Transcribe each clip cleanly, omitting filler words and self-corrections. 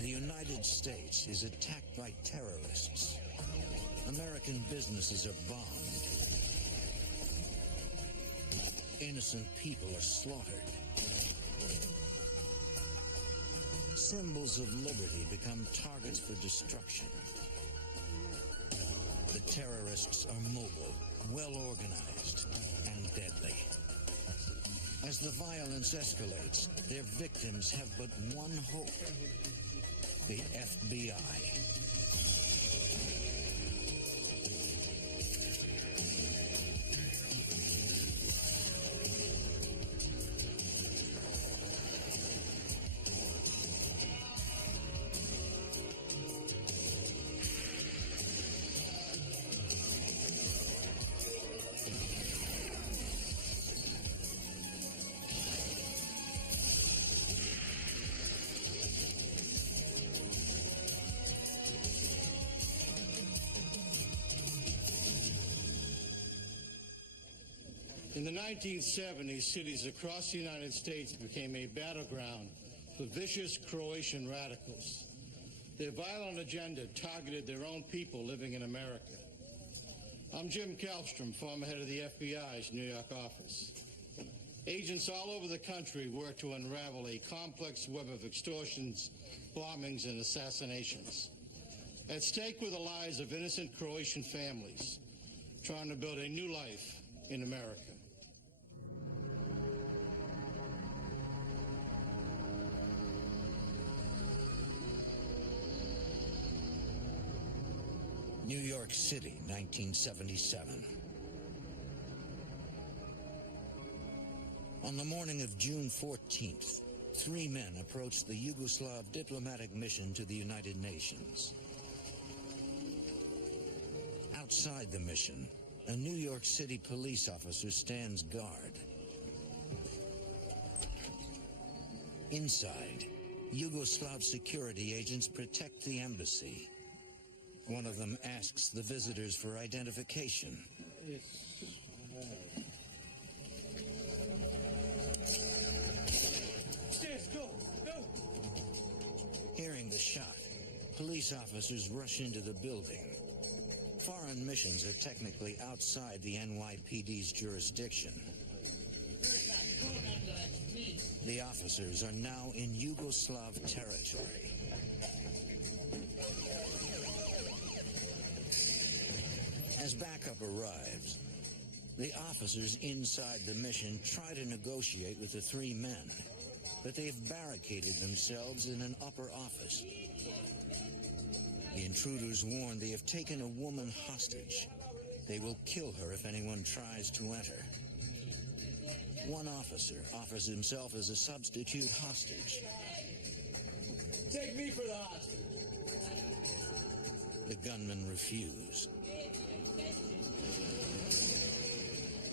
The United States is attacked by terrorists. American businesses are bombed. Innocent people are slaughtered. Symbols of liberty become targets for destruction. The terrorists are mobile, well-organized, and deadly. As the violence escalates, their victims have but one hope: the FBI. In the 1970s, cities across the United States became a battleground for vicious Croatian radicals. Their violent agenda targeted their own people living in America. I'm Jim Kalfstrom, former head of the FBI's New York office. Agents all over the country work to unravel a complex web of extortions, bombings, and assassinations. At stake were the lives of innocent Croatian families trying to build a new life in America. New York City, 1977. On the morning of June 14th, 3 men approached the Yugoslav diplomatic mission to the United Nations. Outside the mission, a New York City police officer stands guard. Inside, Yugoslav security agents protect the embassy. One of them asks the visitors for identification. Stairs, go! Hearing the shot, police officers rush into the building. Foreign missions are technically outside the NYPD's jurisdiction. The officers are now in Yugoslav territory. As backup arrives, the officers inside the mission try to negotiate with the 3 men, but they have barricaded themselves in an upper office. The intruders warn they have taken a woman hostage. They will kill her if anyone tries to enter. One officer offers himself as a substitute hostage. Take me for the hostage. The gunmen refuse.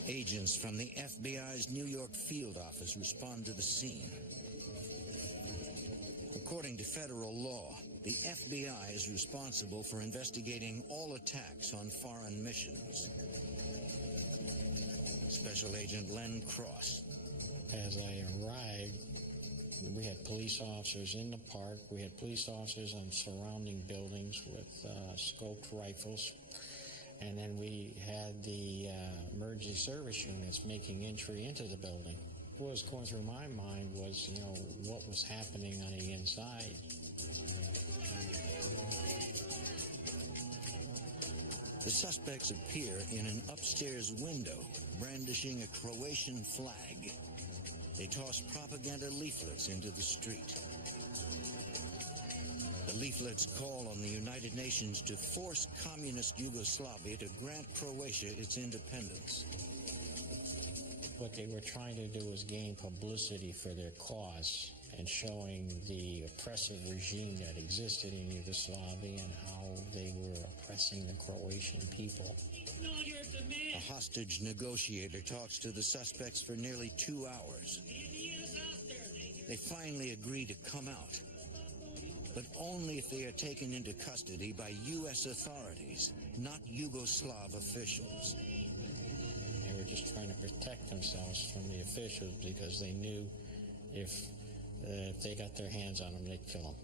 Agents from the FBI's New York field office respond to the scene. According to federal law, the FBI is responsible for investigating all attacks on foreign missions. Special Agent Len Cross. As I arrived, we had police officers in the park. We had police officers on surrounding buildings with scoped rifles. And then we had the emergency service units making entry into the building. What was going through my mind was, what was happening on the inside. The suspects appear in an upstairs window, brandishing a Croatian flag. They toss propaganda leaflets into the street. The leaflets call on the United Nations to force communist Yugoslavia to grant Croatia its independence. What they were trying to do was gain publicity for their cause and showing the oppressive regime that existed in Yugoslavia and how they were oppressing the Croatian people. A hostage negotiator talks to the suspects for nearly 2 hours. They finally agree to come out, but only if they are taken into custody by U.S. authorities, not Yugoslav officials. They were just trying to protect themselves from the officials because they knew if they got their hands on them, they'd kill them.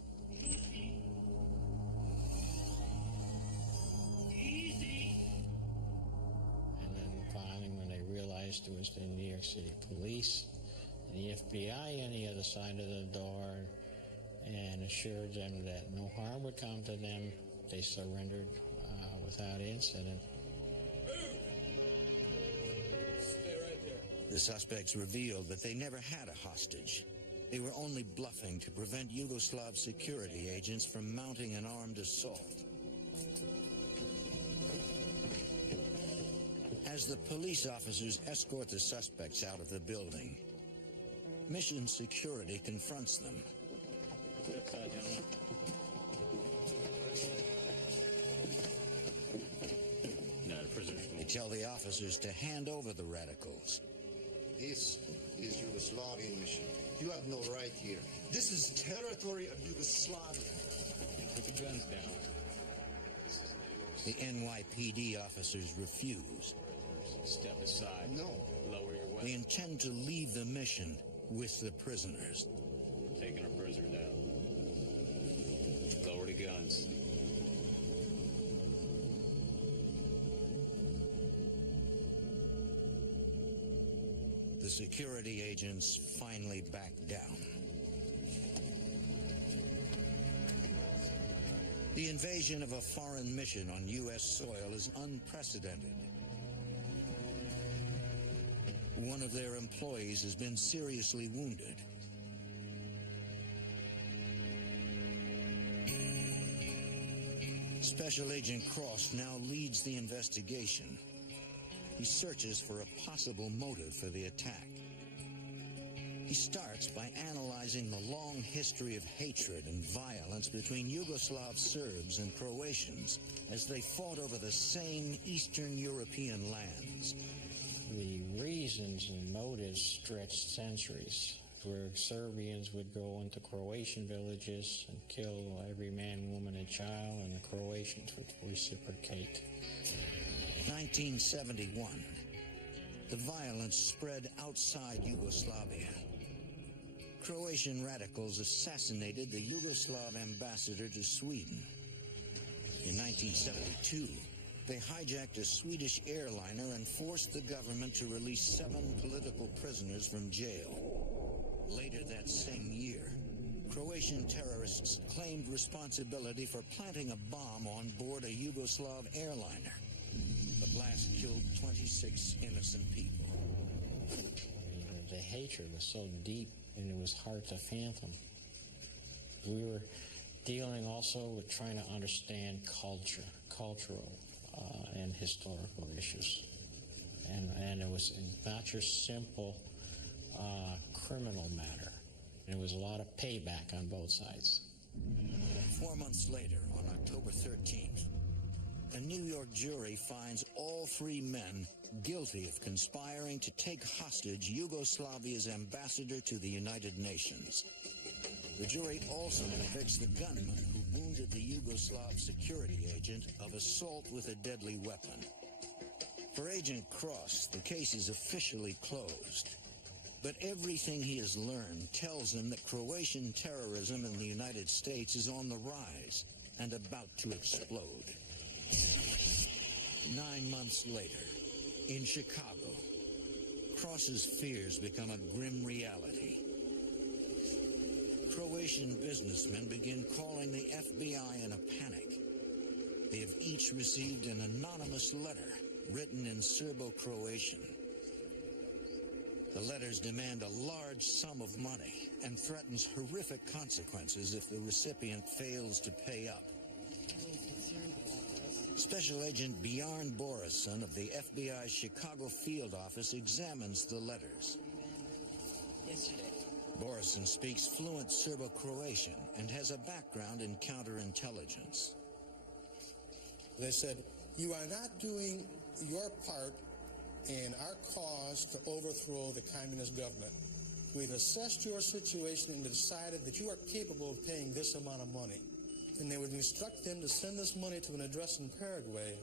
And then finally, when they realized it was the New York City police and the FBI on the other side of the door and assured them that no harm would come to them, they surrendered without incident. Stay right there. The suspects revealed that they never had a hostage. They were only bluffing to prevent Yugoslav security agents from mounting an armed assault. As the police officers escort the suspects out of the building, Mission Security confronts them. They tell the officers to hand over the radicals. This is Yugoslavian mission. You have no right here. This is territory of Yugoslavia. Put the guns down. The NYPD officers refuse. Step aside. No. Lower your They weapon. intend to leave the mission with the prisoners. Taking our prisoner down. Lower the guns. The security agents finally back down. The invasion of a foreign mission on U.S. soil is unprecedented. One of their employees has been seriously wounded. Special Agent Cross now leads the investigation. He searches for a possible motive for the attack. He starts by analyzing the long history of hatred and violence between Yugoslav Serbs and Croatians as they fought over the same Eastern European lands. The reasons and motives stretched centuries, where Serbians would go into Croatian villages and kill every man, woman, and child, and the Croatians would reciprocate. 1971. The violence spread outside Yugoslavia. Croatian radicals assassinated the Yugoslav ambassador to Sweden. In 1972, they hijacked a Swedish airliner and forced the government to release 7 political prisoners from jail. Later that same year, Croatian terrorists claimed responsibility for planting a bomb on board a Yugoslav airliner. The blast killed 26 innocent people. The hatred was so deep and it was hard to fathom. We were dealing also with trying to understand cultural and historical issues. And it was not your simple criminal matter. There was a lot of payback on both sides. 4 months later, on October 13th, a New York jury finds all 3 men guilty of conspiring to take hostage Yugoslavia's ambassador to the United Nations. The jury also convicts the gunman who wounded the Yugoslav security agent of assault with a deadly weapon. For Agent Cross, the case is officially closed. But everything he has learned tells him that Croatian terrorism in the United States is on the rise and about to explode. 9 months later, in Chicago, Cross's fears become a grim reality. Croatian businessmen begin calling the FBI in a panic. They have each received an anonymous letter written in Serbo-Croatian. The letters demand a large sum of money and threatens horrific consequences if the recipient fails to pay up. Special Agent Bjarne Borisson of the FBI's Chicago field office examines the letters. Yesterday. Borisson speaks fluent Serbo-Croatian and has a background in counterintelligence. They said, you are not doing your part in our cause to overthrow the communist government. We've assessed your situation and decided that you are capable of paying this amount of money. And they would instruct them to send this money to an address in Paraguay,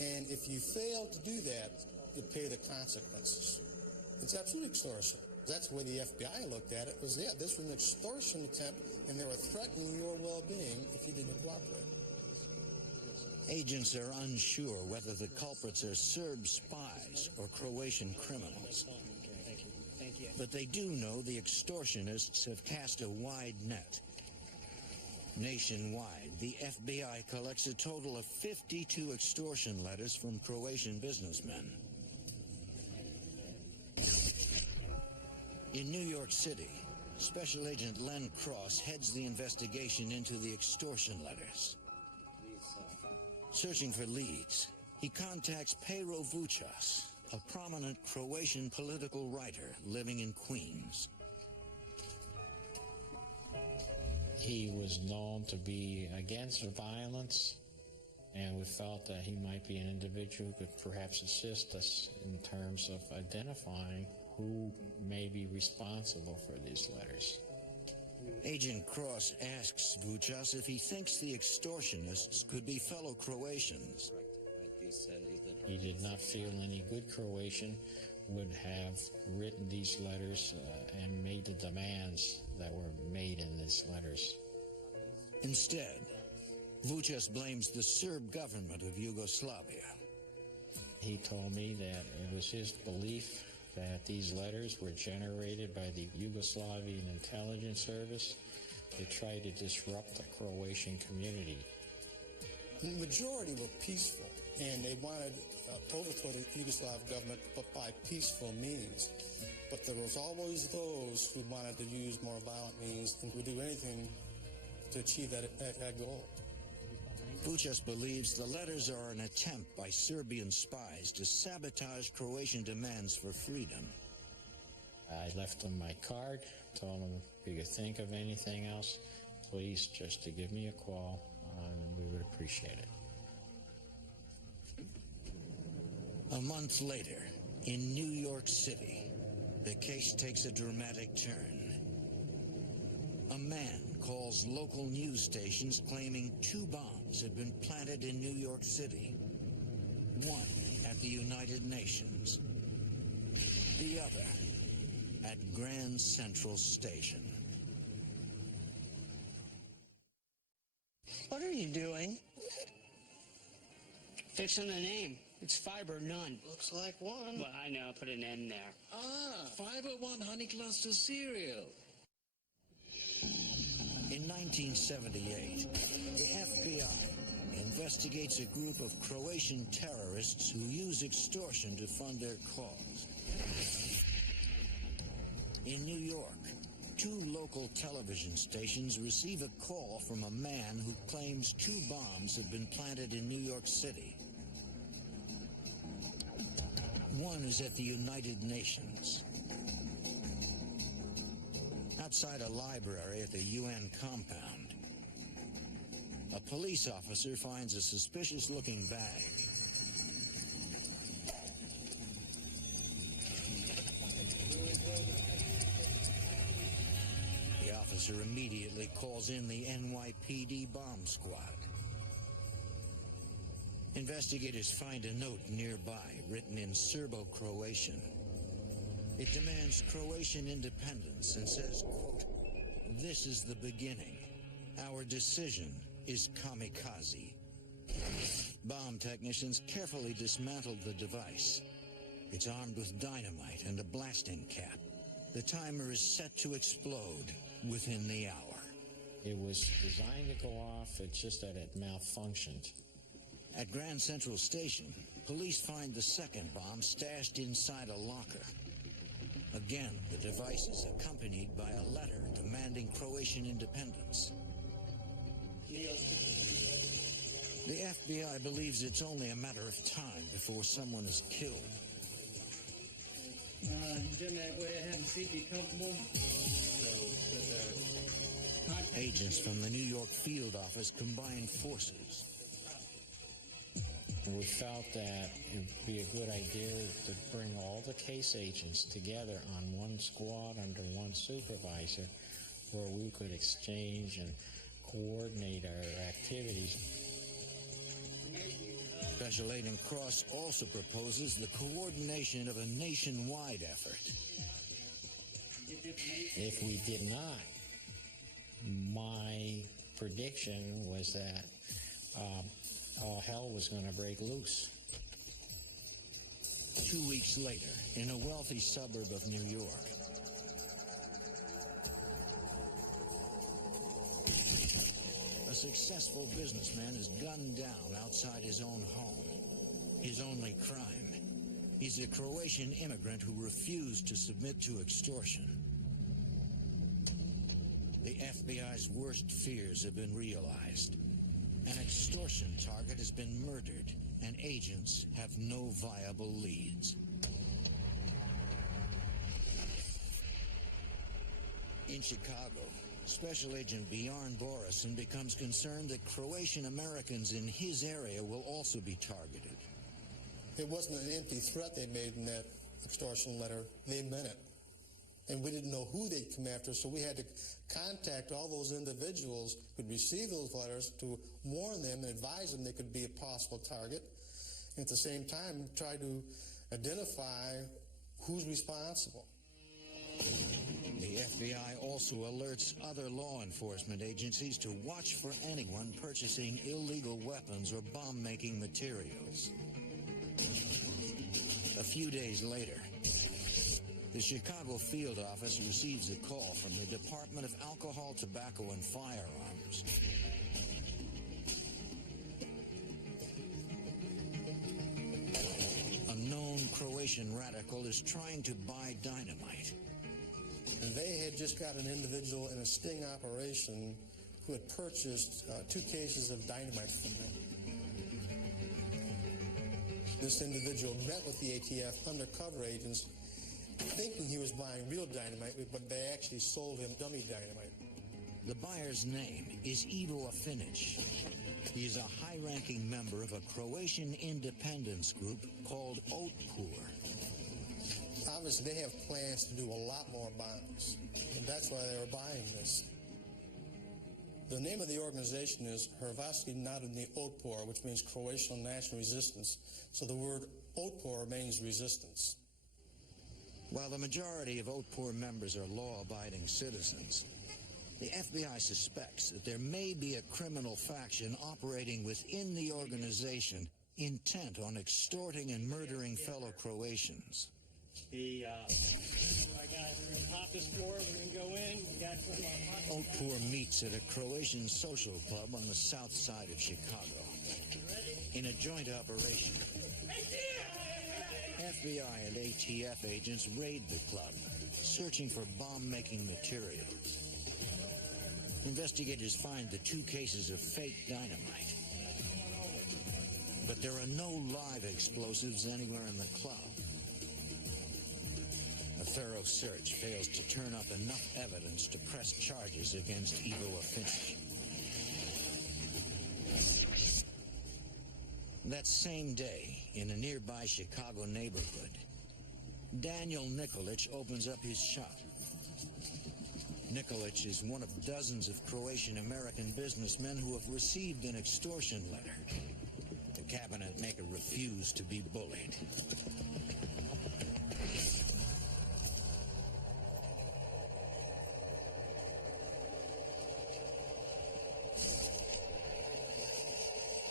and if you fail to do that, you pay the consequences. It's absolute extortion. That's the way the FBI looked at it, was, yeah, this was an extortion attempt, and they were threatening your well-being if you didn't cooperate. Agents are unsure whether the culprits are Serb spies or Croatian criminals. Thank you. But they do know the extortionists have cast a wide net. Nationwide, the FBI collects a total of 52 extortion letters from Croatian businessmen. In New York City, Special Agent Len Cross heads the investigation into the extortion letters. Searching for leads, he contacts Pero Vučas, a prominent Croatian political writer living in Queens. He was known to be against violence, and we felt that he might be an individual who could perhaps assist us in terms of identifying who may be responsible for these letters. Agent Cross asks Vučas if he thinks the extortionists could be fellow Croatians. He did not feel any good Croatian would have written these letters and made the demands that were made in these letters. Instead, Vučas blames the Serb government of Yugoslavia. He told me that it was his belief that these letters were generated by the Yugoslavian intelligence service to try to disrupt the Croatian community. The majority were peaceful, and they wanted to overthrow the Yugoslav government, but by peaceful means. But there was always those who wanted to use more violent means and would do anything to achieve that goal. Vučas believes the letters are an attempt by Serbian spies to sabotage Croatian demands for freedom. I left him my card, told him if you could think of anything else, please just to give me a call, and we would appreciate it. A month later, in New York City, the case takes a dramatic turn. A man calls local news stations claiming 2 bombs had been planted in New York City. One at the United Nations, the other at Grand Central Station. What are you doing? Fixing the name. It's fiber none. Looks like one. Well, I know. Put an N there. Ah, Fiber One Honey Cluster cereal. In 1978, the FBI investigates a group of Croatian terrorists who use extortion to fund their cause. In New York, 2 local television stations receive a call from a man who claims 2 bombs have been planted in New York City. One is at the United Nations. Outside a library at the UN compound, a police officer finds a suspicious-looking bag. The officer immediately calls in the NYPD bomb squad. Investigators find a note nearby written in Serbo-Croatian. It demands Croatian independence and says, quote, "This is the beginning. Our decision is kamikaze." Bomb technicians carefully dismantled the device. It's armed with dynamite and a blasting cap. The timer is set to explode within the hour. It was designed to go off, it's just that it malfunctioned. At Grand Central Station, police find the second bomb stashed inside a locker. Again, the device is accompanied by a letter demanding Croatian independence. The FBI believes it's only a matter of time before someone is killed. Jim, that way I have a seat, be comfortable. Agents from the New York field office combine forces. We felt that it would be a good idea to bring all the case agents together on one squad under one supervisor where we could exchange and coordinate our activities. Special Agent Cross also proposes the coordination of a nationwide effort. If we did not, my prediction was that all hell was going to break loose. 2 weeks later, in a wealthy suburb of New York, a successful businessman is gunned down outside his own home. His only crime: he's a Croatian immigrant who refused to submit to extortion. The FBI's worst fears have been realized. An extortion target has been murdered, and agents have no viable leads. In Chicago, Special Agent Bjorn Borison becomes concerned that Croatian Americans in his area will also be targeted. It wasn't an empty threat they made in that extortion letter. They meant it. And we didn't know who they'd come after, so we had to contact all those individuals who could receive those letters to warn them and advise them they could be a possible target, and at the same time try to identify who's responsible. The FBI also alerts other law enforcement agencies to watch for anyone purchasing illegal weapons or bomb-making materials. A few days later, the Chicago field office receives a call from the Department of Alcohol, Tobacco, and Firearms. A known Croatian radical is trying to buy dynamite. And they had just got an individual in a sting operation who had purchased 2 cases of dynamite from them. This individual met with the ATF undercover agents thinking he was buying real dynamite, but they actually sold him dummy dynamite. The buyer's name is Ivo Afinic. He is a high-ranking member of a Croatian independence group called Otpor. Obviously, they have plans to do a lot more bombs, and that's why they were buying this. The name of the organization is Hrvatski Narodni Otpor, which means Croatian National Resistance. So the word Otpor means resistance. While the majority of Otpor members are law-abiding citizens, the FBI suspects that there may be a criminal faction operating within the organization intent on extorting and murdering fellow Croatians. All right, guys, we're going to pop this door. We're going to go in. We got some Otpor meets at a Croatian social club on the south side of Chicago. In a joint operation, FBI and ATF agents raid the club, searching for bomb-making materials. Investigators find the 2 cases of fake dynamite. But there are no live explosives anywhere in the club. A thorough search fails to turn up enough evidence to press charges against Ivo Afinic. That same day, in a nearby Chicago neighborhood, Daniel Nikolic opens up his shop. Nikolic is one of dozens of Croatian-American businessmen who have received an extortion letter. The cabinet maker refused to be bullied.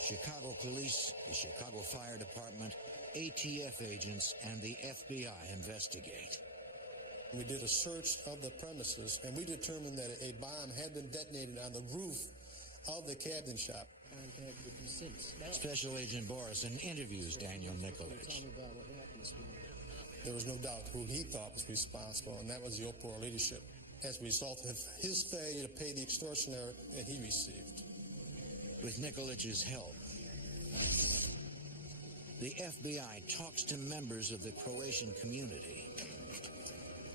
Chicago Police, the Chicago Fire Department, ATF agents, and the FBI investigate. We did a search of the premises, and we determined that a bomb had been detonated on the roof of the cabinet shop. Special Agent Borison interviews Daniel Nikolic. There was no doubt who he thought was responsible, and that was the Otpor leadership, as a result of his failure to pay the extortionary that he received. With Nikolic's help, the FBI talks to members of the Croatian community.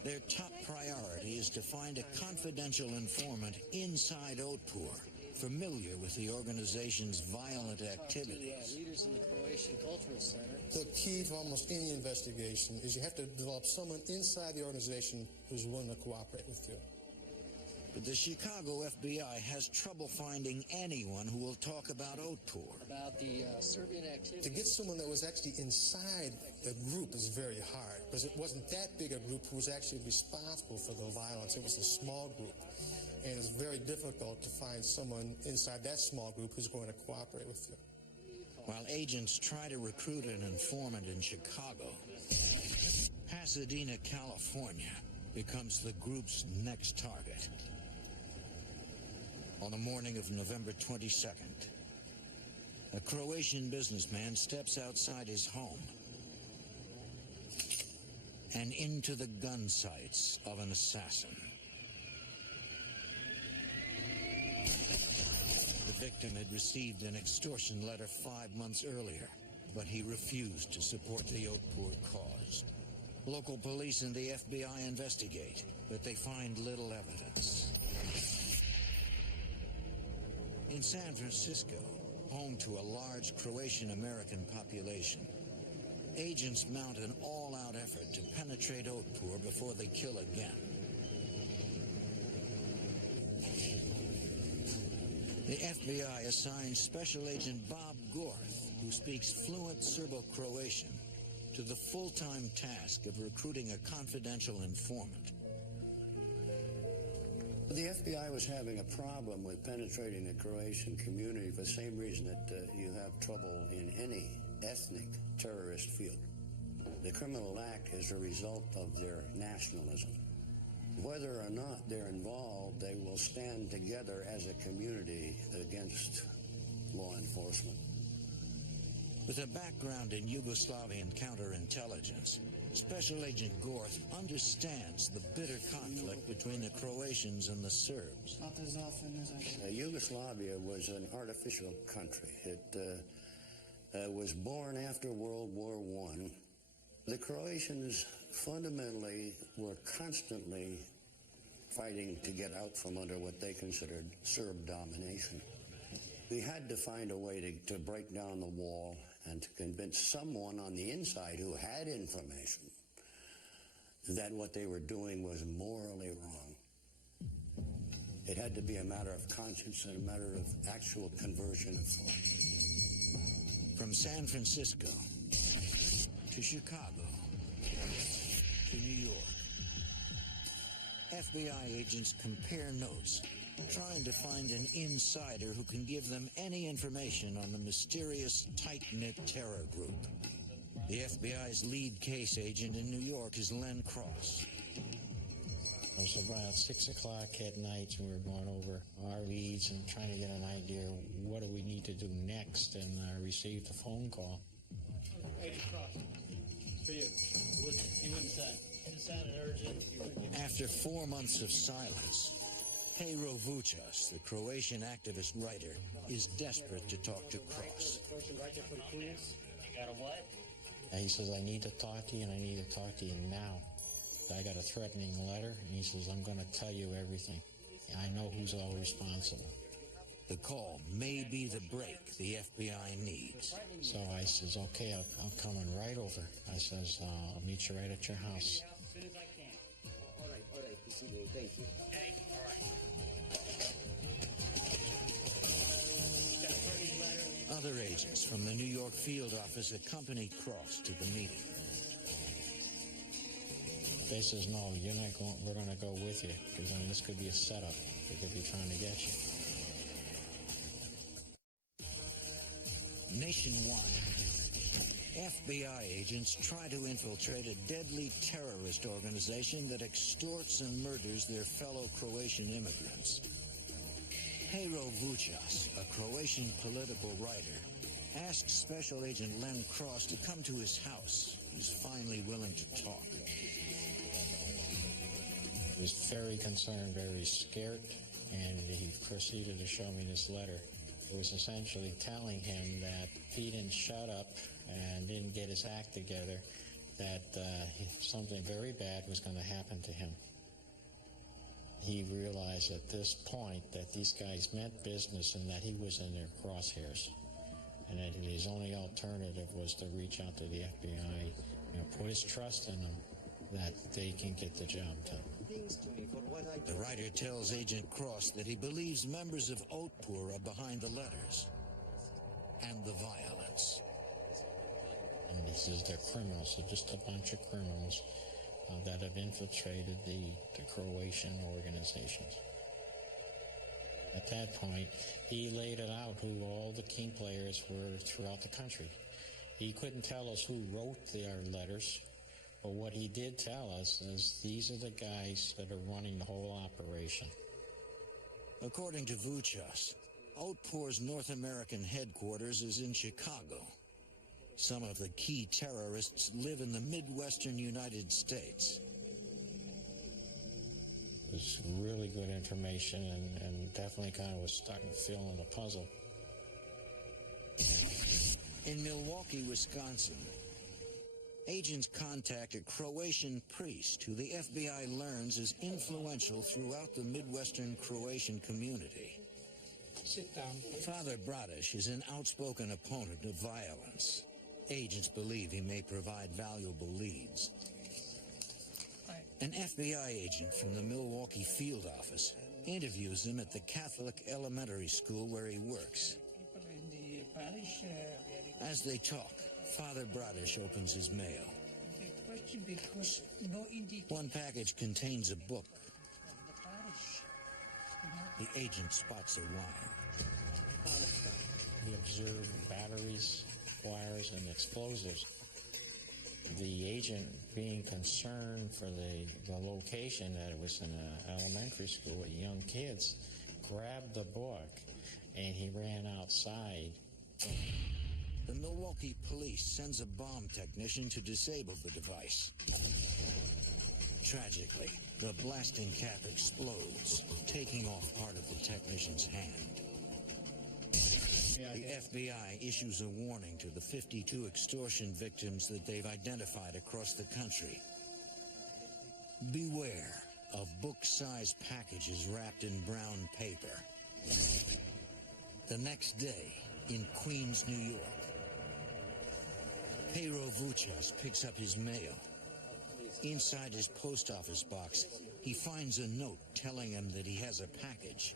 Their top priority is to find a confidential informant inside Otpor, familiar with the organization's violent activities. leaders in the Croatian Cultural Center. The key to almost any investigation is you have to develop someone inside the organization who's willing to cooperate with you. But the Chicago FBI has trouble finding anyone who will talk about Otpor. About the Serbian activity. To get someone that was actually inside the group is very hard, because it wasn't that big a group who was actually responsible for the violence. It was a small group, and it's very difficult to find someone inside that small group who's going to cooperate with you. While agents try to recruit an informant in Chicago, Pasadena, California becomes the group's next target. On the morning of November 22nd, a Croatian businessman steps outside his home and into the gun sights of an assassin. The victim had received an extortion letter 5 months earlier, but he refused to support the Otpor cause. Local police and the FBI investigate, but they find little evidence. In San Francisco, home to a large Croatian-American population, agents mount an all-out effort to penetrate Otpor before they kill again. The FBI assigns Special Agent Bob Gorth, who speaks fluent Serbo-Croatian, to the full-time task of recruiting a confidential informant. The FBI was having a problem with penetrating the Croatian community for the same reason that you have trouble in any ethnic terrorist field. The criminal act is a result of their nationalism. Whether or not they're involved, they will stand together as a community against law enforcement. With a background in Yugoslavian counterintelligence, Special Agent Gorth understands the bitter conflict between the Croatians and the Serbs. Not as often as I should. Yugoslavia was an artificial country. It was born after World War I. The Croatians fundamentally were constantly fighting to get out from under what they considered Serb domination. We had to find a way to break down the wall and to convince someone on the inside who had information that what they were doing was morally wrong. It had to be a matter of conscience and a matter of actual conversion of thought. From San Francisco to Chicago to New York, FBI agents compare notes, trying to find an insider who can give them any information on the mysterious, tight-knit terror group. The FBI's lead case agent in New York is Len Cross. It was about 6 o'clock at night, and we were going over our leads and trying to get an idea, what do we need to do next? And I received a phone call. Agent Cross, for you. You wouldn't say. It sounded urgent. After 4 months of silence, Hejro Vučas, the Croatian activist writer, is desperate to talk to Cross. You got a what? And he says, I need to talk to you, and I need to talk to you now. I got a threatening letter, and he says, I'm going to tell you everything. I know who's all responsible. The call may be the break the FBI needs. So I says, okay, I'm coming right over. I says, I'll meet you right at your house. As soon as I can. All right, thank you. Okay, all right. Got a threatening letter. Other agents from the New York field office accompany Cross to the meeting. They says, no, you're not going, we're going to go with you, because I mean, this could be a setup. They could be trying to get you. Nationwide, FBI agents try to infiltrate a deadly terrorist organization that extorts and murders their fellow Croatian immigrants. Hejro Vučas, a Croatian political writer, asks Special Agent Len Cross to come to his house. He's finally willing to talk. He was very concerned, very scared, and he proceeded to show me this letter. It was essentially telling him that if he didn't shut up and didn't get his act together, that something very bad was going to happen to him. He realized at this point that these guys meant business and that he was in their crosshairs, and that his only alternative was to reach out to the FBI, put his trust in them that they can get the job done. things to me for what I The writer tells Agent Cross that he believes members of Otpur are behind the letters and the violence. And he says they're criminals, they're just a bunch of criminals that have infiltrated the Croatian organizations. At that point, he laid it out who all the key players were throughout the country. He couldn't tell us who wrote their letters, but what he did tell us is these are the guys that are running the whole operation. According to Vuchas, Otpur's North American headquarters is in Chicago. Some of the key terrorists live in the Midwestern United States. It was really good information and definitely kind of was starting to fill in the puzzle. In Milwaukee, Wisconsin, agents contact a Croatian priest who the FBI learns is influential throughout the Midwestern Croatian community. Sit down. Father Bradish is an outspoken opponent of violence. Agents believe he may provide valuable leads. An FBI agent from the Milwaukee field office interviews him at the Catholic elementary school where he works. People in the parish, As they talk, Father Bradish opens his mail. the question because no indication One package contains a book. of the parish. The agent spots a wire. He observed batteries, wires, and explosives. The agent, being concerned for the location, that it was in an elementary school with young kids, grabbed the book and he ran outside. The Milwaukee police sends a bomb technician to disable the device. Tragically, the blasting cap explodes, taking off part of the technician's hand. The FBI issues a warning to the 52 extortion victims that they've identified across the country. Beware of book-sized packages wrapped in brown paper. The next day, in Queens, New York, Pero Vuchas picks up his mail. Inside his post office box, he finds a note telling him that he has a package.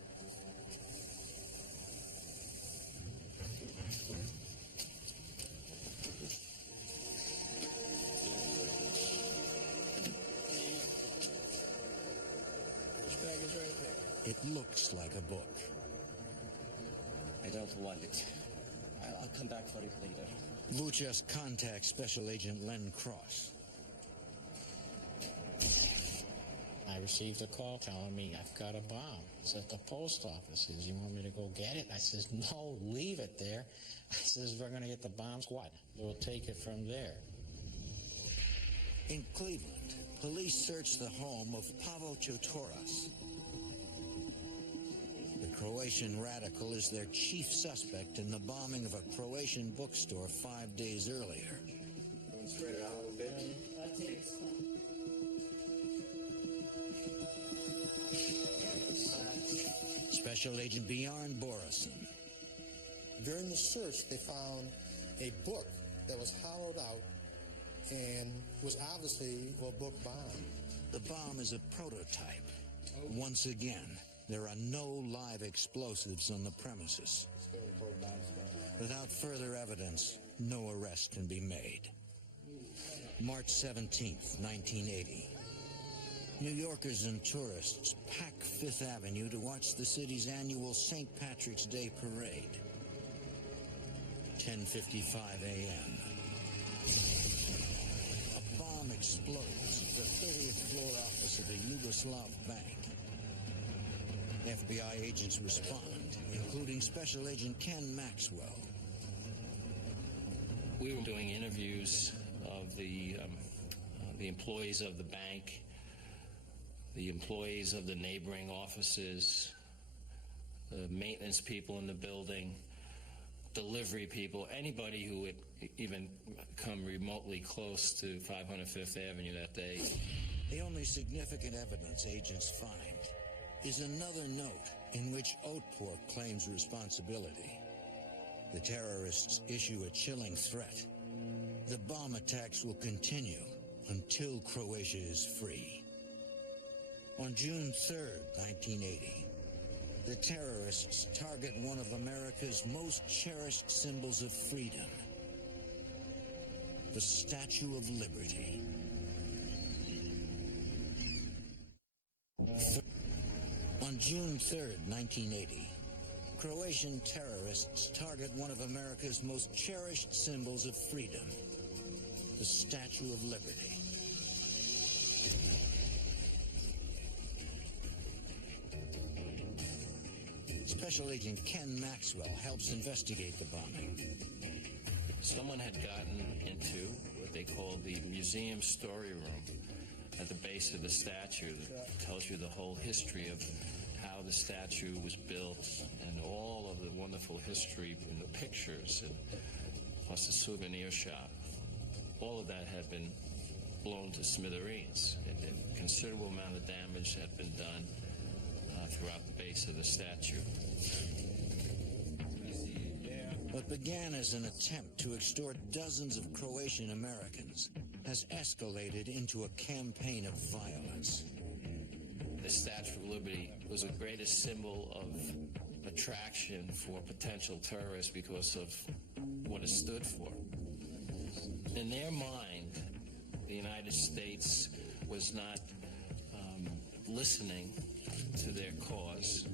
This bag is right there. It looks like a book. I don't want it. I'll come back for it later. Vuchas contacts Special Agent Len Cross. I received a call telling me I've got a bomb. It's at the post office. He says, you want me to go get it? I says, no, leave it there. I says, we're going to get the bombs. What? We'll take it from there. In Cleveland, police search the home of Pavel Chotoras. The Croatian radical is their chief suspect in the bombing of a Croatian bookstore 5 days earlier. Spread it out a little bit. Special Agent Bjorn Borison. During the search, they found a book that was hollowed out and was obviously a book bomb. The bomb is a prototype. Once again, there are no live explosives on the premises. Without further evidence, no arrest can be made. March 17th, 1980. New Yorkers and tourists pack Fifth Avenue to watch the city's annual St. Patrick's Day parade. 10:55 a.m. A bomb explodes at the 30th floor office of a Yugoslav bank. FBI agents respond, including Special Agent Ken Maxwell. We were doing interviews of the employees of the bank, the employees of the neighboring offices, the maintenance people in the building, delivery people, anybody who would even come remotely close to 500 Fifth Avenue that day. The only significant evidence agents find is another note in which Otpur claims responsibility. The terrorists issue a chilling threat. The bomb attacks will continue until Croatia is free. On June 3rd, 1980, the terrorists target one of America's most cherished symbols of freedom, the Statue of Liberty. On June 3rd, 1980, Croatian terrorists target one of America's most cherished symbols of freedom, the Statue of Liberty. Special Agent Ken Maxwell helps investigate the bombing. Someone had gotten into what they call the museum story room at the base of the statue that tells you the whole history of how the statue was built and all of the wonderful history in the pictures, and plus the souvenir shop. All of that had been blown to smithereens. A considerable amount of damage had been done throughout the base of the statue. What began as an attempt to extort dozens of Croatian Americans has escalated into a campaign of violence. The Statue of Liberty was the greatest symbol of attraction for potential terrorists because of what it stood for. In their mind, the United States was not listening to their cause.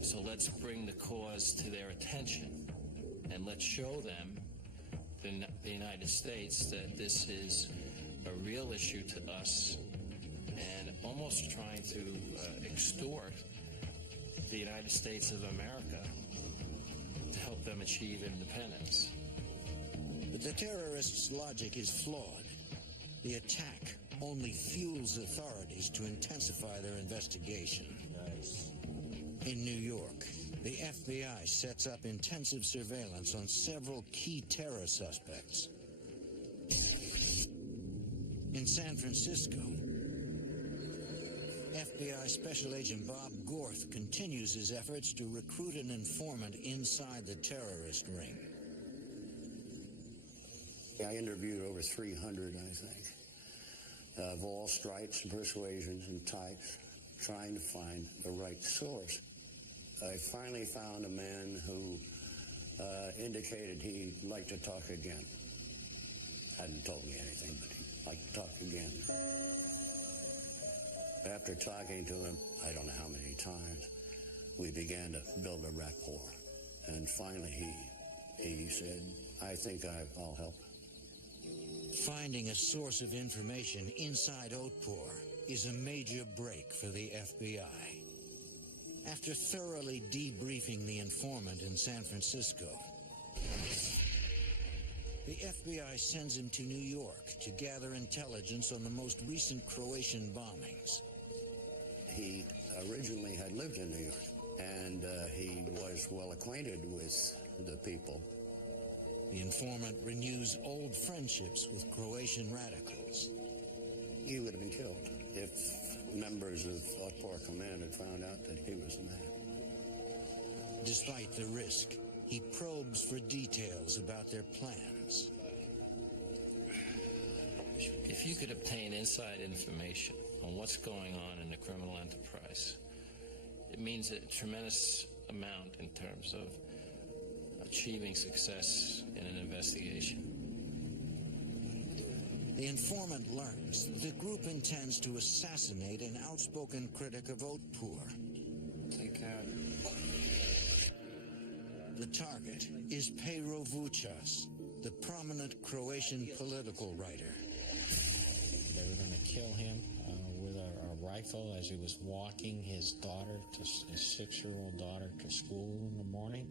So let's bring the cause to their attention and let's show them, the United States, that this is a real issue to us, and almost trying to extort the United States of America to help them achieve independence. But the terrorists' logic is flawed. The attack only fuels authorities to intensify their investigation. In New York, the FBI sets up intensive surveillance on several key terror suspects. In San Francisco, FBI Special Agent Bob Gorth continues his efforts to recruit an informant inside the terrorist ring. I interviewed over 300, I think, of all stripes and persuasions and types, trying to find the right source. I finally found a man who indicated he'd like to talk again. Hadn't told me anything, but he'd like to talk again. After talking to him, I don't know how many times, we began to build a rapport. And finally he said, I think I'll help. Finding a source of information inside Otpor is a major break for the FBI. After thoroughly debriefing the informant in San Francisco, the FBI sends him to New York to gather intelligence on the most recent Croatian bombings. He originally had lived in New York, and he was well acquainted with the people. The informant renews old friendships with Croatian radicals. He would have been killed if members of Otpor Command had found out that he was the man. Despite the risk, he probes for details about their plans. If you could obtain inside information on what's going on in the criminal enterprise, it means a tremendous amount in terms of achieving success in an investigation. The informant learns that the group intends to assassinate an outspoken critic of Otpor. Take care. The target is Pero Vučas, the prominent Croatian political writer. They were going to kill him with a rifle as he was walking his daughter, his 6-year-old daughter, to school in the morning.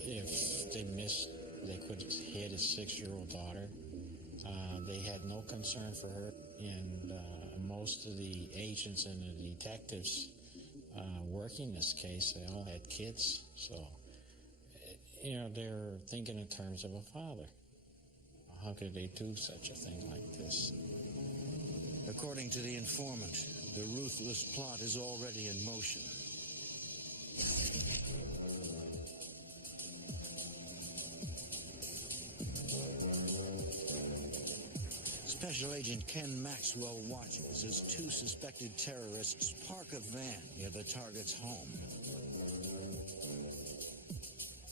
If they missed, they could hit his 6-year-old daughter. They had no concern for her, and most of the agents and the detectives working this case, they all had kids. So, they're thinking in terms of a father. How could they do such a thing like this? According to the informant, the ruthless plot is already in motion. Special Agent Ken Maxwell watches as two suspected terrorists park a van near the target's home.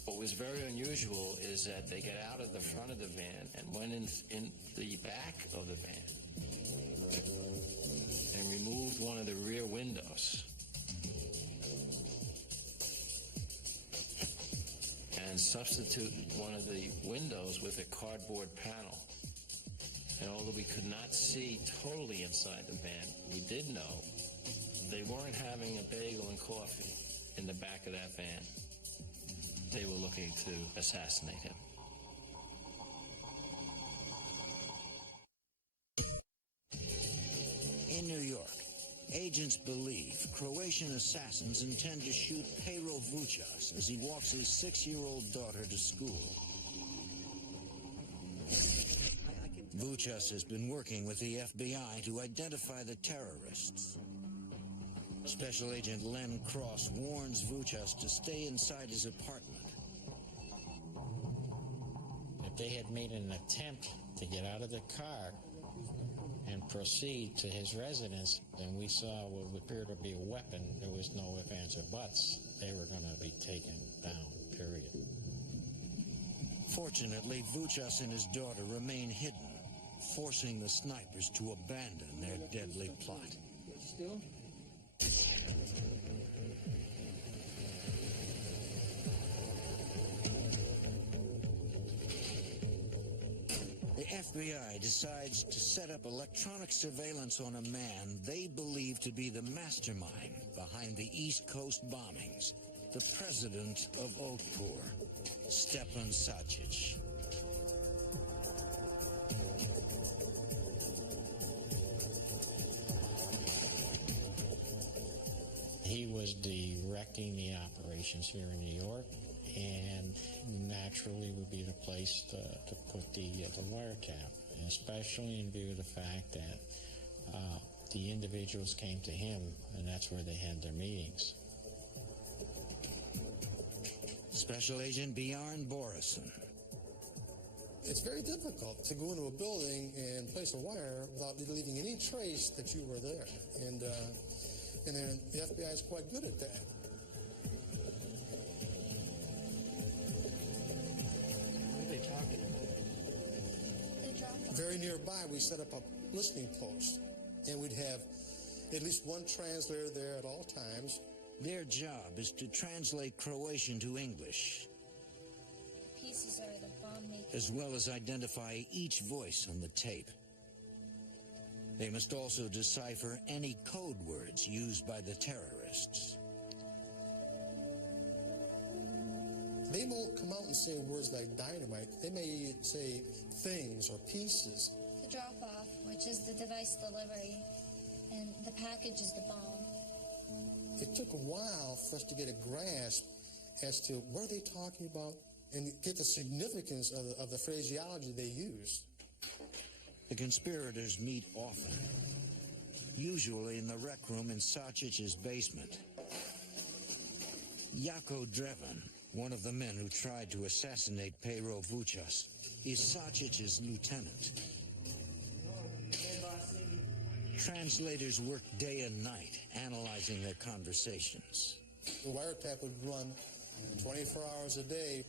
What was very unusual is that they get out of the front of the van and went in the back of the van and removed one of the rear windows and substituted one of the windows with a cardboard panel. And although we could not see totally inside the van, we did know they weren't having a bagel and coffee in the back of that van. They were looking to assassinate him. In New York, agents believe Croatian assassins intend to shoot Pero Vučas as he walks his 6-year-old daughter to school. Vučas has been working with the FBI to identify the terrorists. Special Agent Len Cross warns Vučas to stay inside his apartment. If they had made an attempt to get out of the car and proceed to his residence, and we saw what would appear to be a weapon, there was no ifs, ands, or buts. They were going to be taken down, period. Fortunately, Vučas and his daughter remain hidden, forcing the snipers to abandon their deadly plot. Still? The FBI decides to set up electronic surveillance on a man they believe to be the mastermind behind the East Coast bombings, the president of Otpor, Stepan Sačić. He was directing the operations here in New York, and naturally would be the place to put the wiretap, especially in view of the fact that the individuals came to him, and that's where they had their meetings. Special Agent Bjarne Borison. It's very difficult to go into a building and place a wire without leaving any trace that you were there. And then the FBI is quite good at that. What are they talking about? Very nearby, we set up a listening post, and we'd have at least one translator there at all times. Their job is to translate Croatian to English, Pieces are the bomb makers. as well as identify each voice on the tape. They must also decipher any code words used by the terrorists. They won't come out and say words like dynamite. They may say things or pieces. The drop-off, which is the device delivery, and the package is the bomb. It took a while for us to get a grasp as to what are they talking about and get the significance of the phraseology they use. The conspirators meet often, usually in the rec room in Sačić's basement. Jako Dreven, one of the men who tried to assassinate Pero Vučas, is Sačić's lieutenant. Translators work day and night, analyzing their conversations. The wiretap would run 24 hours a day,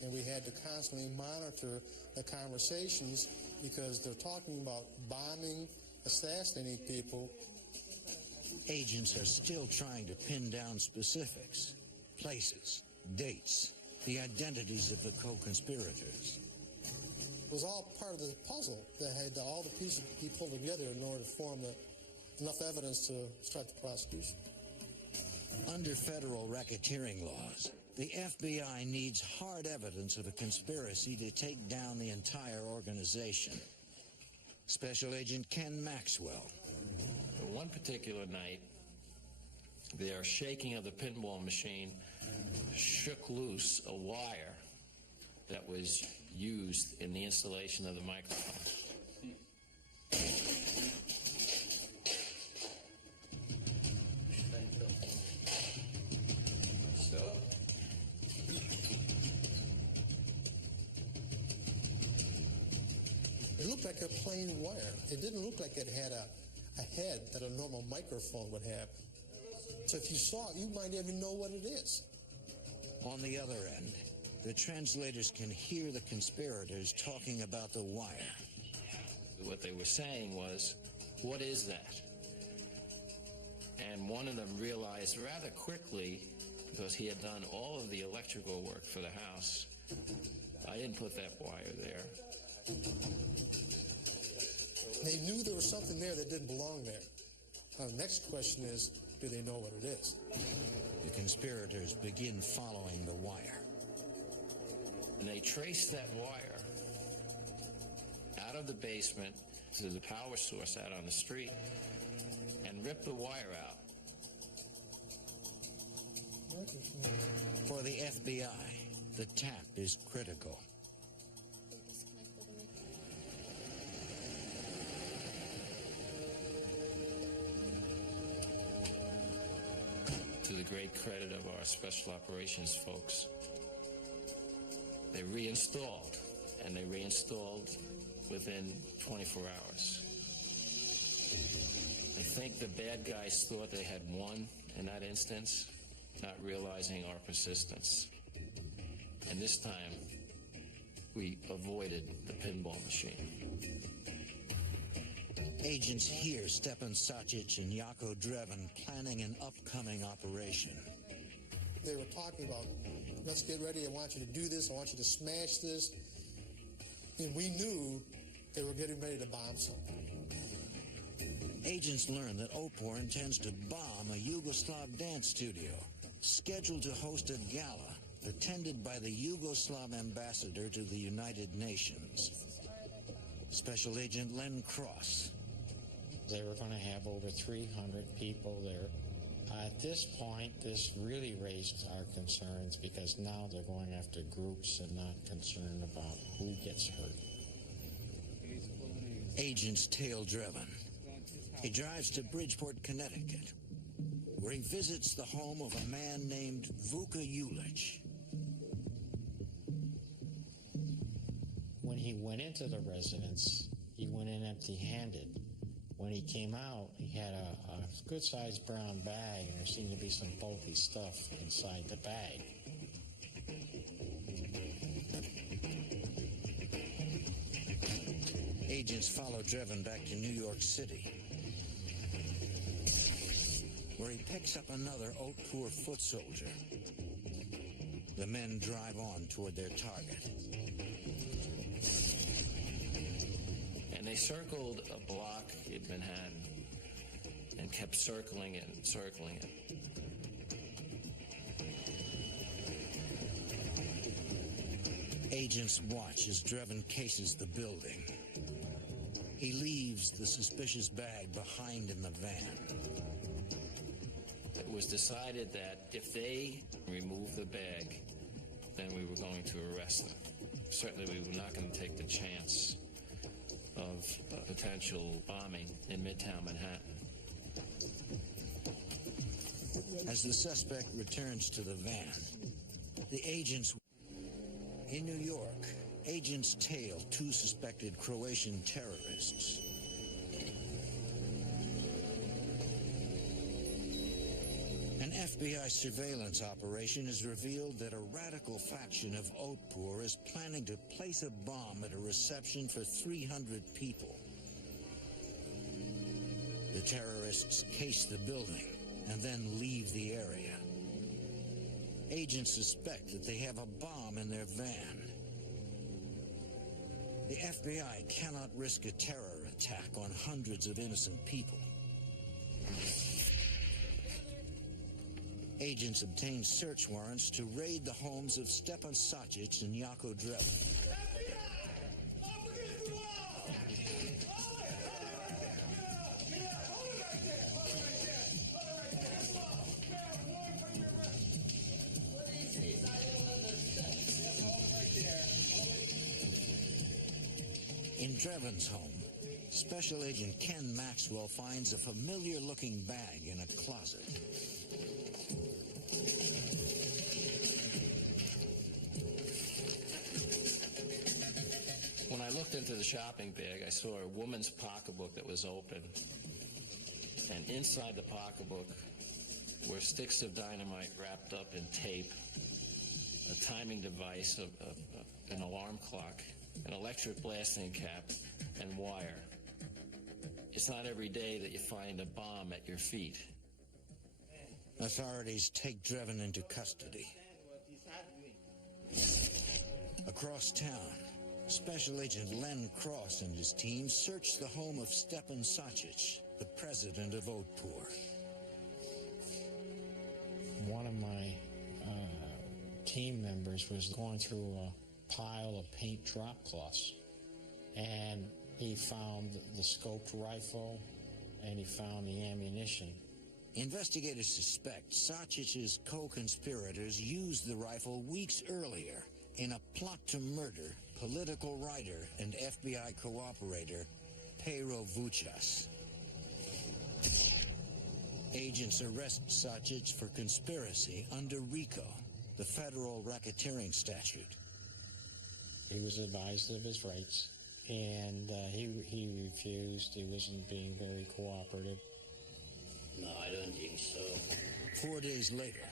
and we had to constantly monitor the conversations because they're talking about bombing, assassinating people. Agents are still trying to pin down specifics, places, dates, the identities of the co-conspirators. It was all part of the puzzle that had all the pieces be pulled together in order to form enough evidence to start the prosecution. Under federal racketeering laws, the FBI needs hard evidence of a conspiracy to take down the entire organization. Special Agent Ken Maxwell. One particular night, their shaking of the pinball machine shook loose a wire that was used in the installation of the microphone. It looked like a plain wire. It didn't look like it had a head that a normal microphone would have. So if you saw it, you might even know what it is. On the other end, the translators can hear the conspirators talking about the wire. What they were saying was, what is that? And one of them realized rather quickly, because he had done all of the electrical work for the house, I didn't put that wire there. They knew there was something there that didn't belong there. Now, the next question is, do they know what it is? The conspirators begin following the wire. And they traced that wire out of the basement to the power source out on the street and ripped the wire out. For the FBI, the tap is critical. To the great credit of our special operations folks, they reinstalled, and they reinstalled within 24 hours. I think the bad guys thought they had won in that instance, not realizing our persistence. And this time, we avoided the pinball machine. Agents hear Stepan Sacic and Jako Drevin planning an upcoming operation. They were talking about, let's get ready, I want you to do this, I want you to smash this. And we knew they were getting ready to bomb something. Agents learn that Opor intends to bomb a Yugoslav dance studio, scheduled to host a gala attended by the Yugoslav ambassador to the United Nations, Special Agent Len Cross. They were going to have over 300 people there. At this point, this really raised our concerns because now they're going after groups and not concerned about who gets hurt. Agents tail Drevin. He drives to Bridgeport, Connecticut, where he visits the home of a man named Vuka Ulic. When he went into the residence, he went in empty-handed. When he came out, he had a good-sized brown bag, and there seemed to be some bulky stuff inside the bag. Agents follow Drevin back to New York City, where he picks up another Otpur foot soldier. The men drive on toward their target. And they circled a block in Manhattan and kept circling it and circling it. Agents watch as Drevin cases the building. He leaves the suspicious bag behind in the van. It was decided that if they removed the bag, then we were going to arrest them. Certainly we were not going to take the chance of a potential bombing in Midtown Manhattan. As the suspect returns to the van, the agents in New York, agents tail two suspected Croatian terrorists. An FBI surveillance operation has revealed that a radical faction of Otpur is planning to place a bomb at a reception for 300 people. The terrorists case the building and then leave the area. Agents suspect that they have a bomb in their van. The FBI cannot risk a terror attack on hundreds of innocent people. Agents obtain search warrants to raid the homes of Stepan Sacic and Jako Drevin. In Drevin's home, Special Agent Ken Maxwell finds a familiar-looking bag in a closet. When I looked looked into the shopping bag. I saw a woman's pocketbook that was open. And inside the pocketbook were sticks of dynamite wrapped up in tape, a timing device, an alarm clock, an electric blasting cap, and wire. It's not every day that you find a bomb at your feet. Authorities take Drevin into custody. Across town, Special Agent Len Cross and his team searched the home of Stepan Sacic, the president of Otpor. One of my team members was going through a pile of paint drop cloths, and he found the scoped rifle and he found the ammunition. Investigators suspect Sacic's co-conspirators used the rifle weeks earlier in a plot to murder political writer and FBI cooperator Pero Vuchas. Agents arrest Sacic for conspiracy under RICO, the federal racketeering statute. He was advised of his rights, and he refused. He wasn't being very cooperative. No, I don't think so. 4 days later,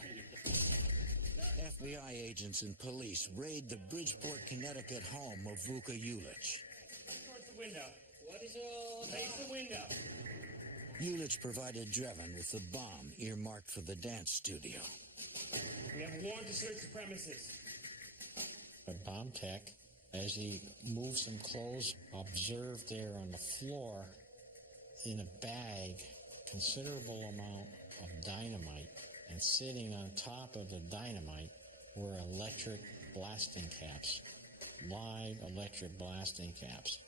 FBI agents and police raid the Bridgeport, Connecticut home of Vuka Ulich. Towards the window. What is all? Face the window. Ulich provided Drevin with the bomb earmarked for the dance studio. We have a warrant to search the premises. A bomb tech, as he moved some clothes, observed there on the floor in a bag considerable amount of dynamite, and sitting on top of the dynamite were electric blasting caps, live electric blasting caps.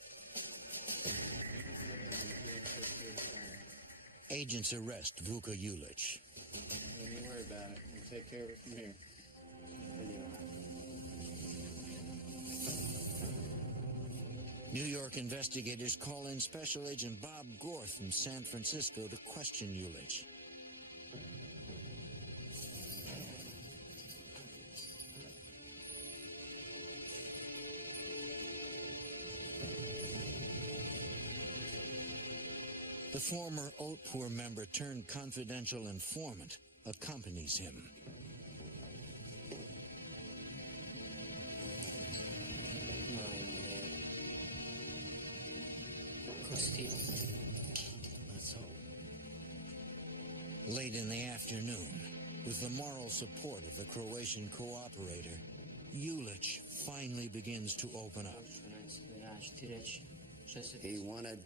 Agents arrest Vuka Ulich. Don't even worry about it. We'll take care of it from here. New York investigators call in Special Agent Bob Gorth from San Francisco to question Ulich. The former Otpor member turned confidential informant accompanies him. Late in the afternoon, with the moral support of the Croatian cooperator, Ulich finally begins to open up. He wanted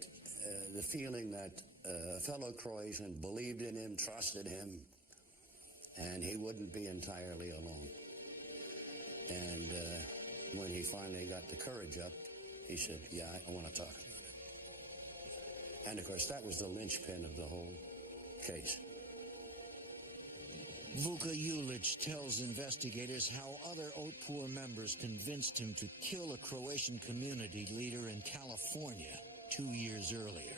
the feeling that a fellow Croatian believed in him, trusted him, and he wouldn't be entirely alone. And when he finally got the courage up, he said, yeah, I want to talk about it. And of course, that was the linchpin of the whole case. Vuka Ulich tells investigators how other Otpor members convinced him to kill a Croatian community leader in California 2 years earlier.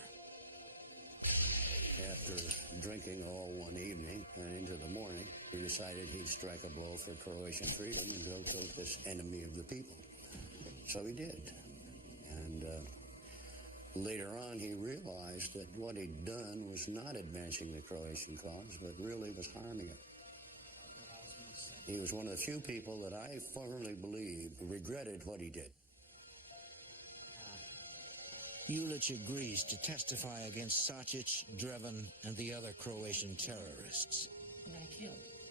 After drinking all one evening and into the morning, he decided he'd strike a blow for Croatian freedom and go kill this enemy of the people. So he did. And later on, he realized that what he'd done was not advancing the Croatian cause, but really was harming it. He was one of the few people that I firmly believe regretted what he did. Ulich agrees to testify against Sacic, Drevin, and the other Croatian terrorists.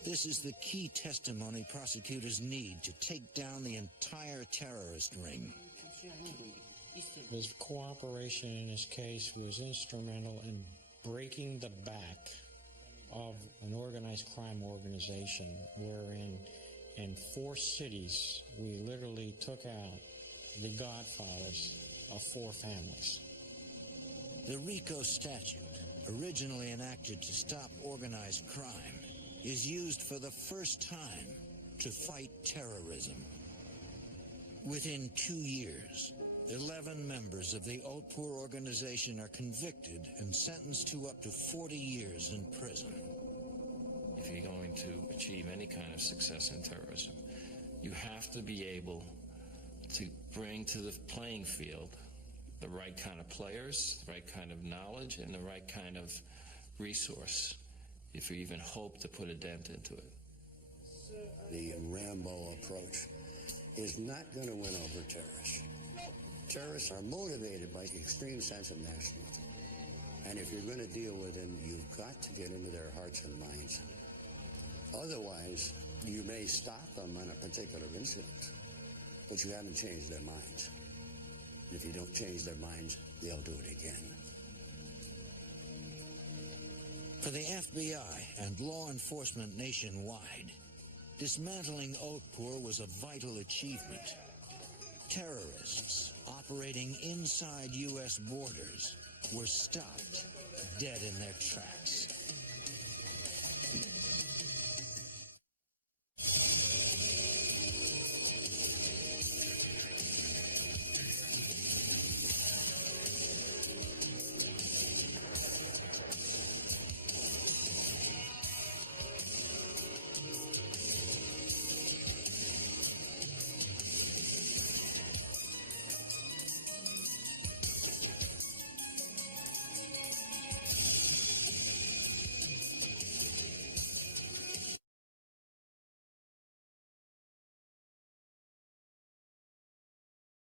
This is the key testimony prosecutors need to take down the entire terrorist ring. His cooperation in this case was instrumental in breaking the back of an organized crime organization wherein in 4 cities we literally took out the godfathers of 4 families. The RICO statute, originally enacted to stop organized crime, is used for the first time to fight terrorism. Within 2 years, 11 members of the Otpor organization are convicted and sentenced to up to 40 years in prison. If you're going to achieve any kind of success in terrorism, you have to be able to bring to the playing field the right kind of players, the right kind of knowledge, and the right kind of resource if you even hope to put a dent into it. The Rambo approach is not going to win over terrorists. Terrorists are motivated by the extreme sense of nationalism. And if you're going to deal with them, you've got to get into their hearts and minds. Otherwise, you may stop them on a particular incident, but you haven't changed their minds. If you don't change their minds, they'll do it again. For the FBI and law enforcement nationwide, dismantling Otpur was a vital achievement. Terrorists operating inside U.S. borders were stopped dead in their tracks.